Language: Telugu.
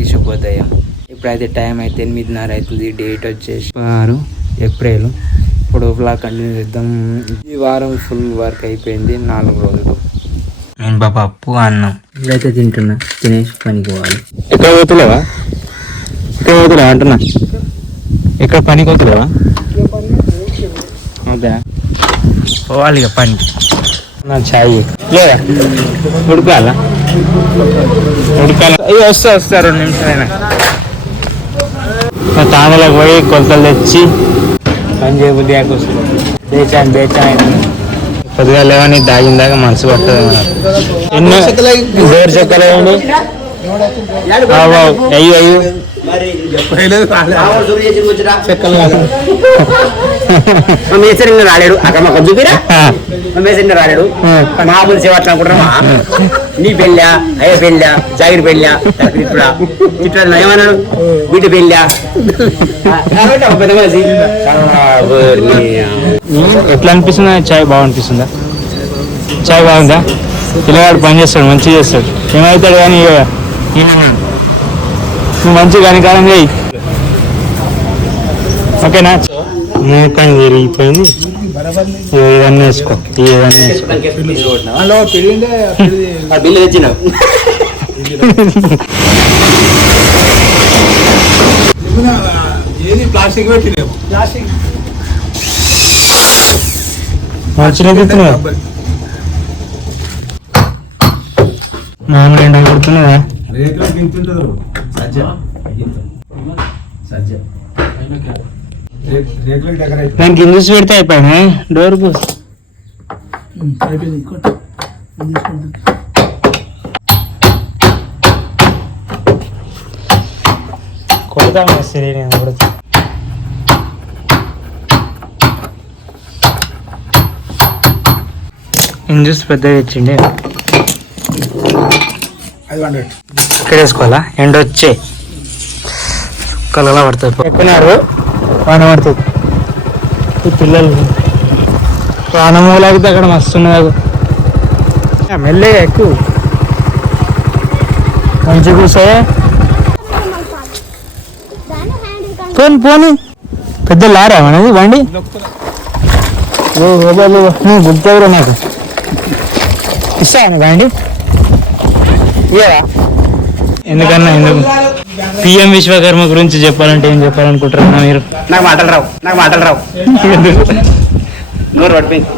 అందరికీ శుభోదయం. ఇప్పుడైతే టైం అయితే ఎనిమిదిన్నర అవుతుంది. డేట్ వచ్చేసి ఆరు ఏప్రిల్. ఇప్పుడు బ్లాక్ కంటిన్యూ చేద్దాం. ఈ వారం ఫుల్ వర్క్ అయిపోయింది. నాలుగు రోజులు. నేను పప్పు అన్నం. ఇప్పుడైతే తింటున్నా. తినేసి పనికి పోవాలి. ఎక్కడ పోతులేవా? ఇక్కడ పోతులేవా అంటున్నా. ఎక్కడ పనికి పోతులేవా? అదే. పోవాలి ఇక పనికి. నా ఛాయ్ లేదా ఉడకాల? అయ్యి వస్తా వస్తా రెండు నిమిషాలైనా. పోయి కొలతలు తెచ్చి పని చేయబుద్ధి వస్తుంది. బేచాను బేచాను కొద్దిగా లేవని దాగిన దాకా మనసు పట్టదు ఎన్నో డోర్ చెక్కలు వేయండి అయ్యో అయ్యో. మేసరి రాలేడు. అక్కడ మాకు చూపిరా. మేసరి రాలేడు. మామూలు సేవ అట్లా అనుకుంటామా నీ పెళ్ళా? అయ్య పెళ్ళా? జాగిరి పెళ్ళా? ఇట్లా ఇట్లా ఏమన్నాడు పెళ్ళా. ఎట్లా అనిపిస్తుందా? చాయ్ బాగనిపిస్తుందా? చాయ్ బాగుందా? పిల్లగాడు పని చేస్తాడు మంచిగా చేస్తాడు. ఏమవుతాడు కానీ నువ్వు మంచిగా కనికారం చేయి ఓకేనా? మూకం విరిగిపోయింది ఏదన్నా వేసుకో బిల్లు ఏది ప్లాస్టిక్ పెట్టినేమో తిప్పుతున్నావు మామూలు ఎండ కొడుతున్నదా రేట్లో సజ్జ. సజ్జ. దానికి ఇంగ్లీష్ పెడితే అయిపోయినా? డోర్కు కొడతాను సరే నేను కొడతా. ఇంజూస్ పెద్దగా ఇచ్చిండే. ఇక్కడ వేసుకోవాలా? ఎండ వచ్చే కలలా పడుతుంది ఎక్కన్నారు వాన పడుతుంది ఈ పిల్లలు ప్రాణమూలాగితే అక్కడ మస్తున్నది మెల్లగా ఎక్కువ మంచిగా కూర్చో పోని పోని. పెద్ద లారా మనది బండి? నువ్వు చేయరా నాకు. ఇస్తాను బండి? ఇయ్యరా? ఎందుకన్నా ఎందుకు? పిఎం విశ్వకర్మ గురించి చెప్పాలంటే ఏం చెప్పాలనుకుంటారన్నా మీరు? నాకు మాటలు రావు నాకు మాటలు రావు? నోరు పడిపోయింది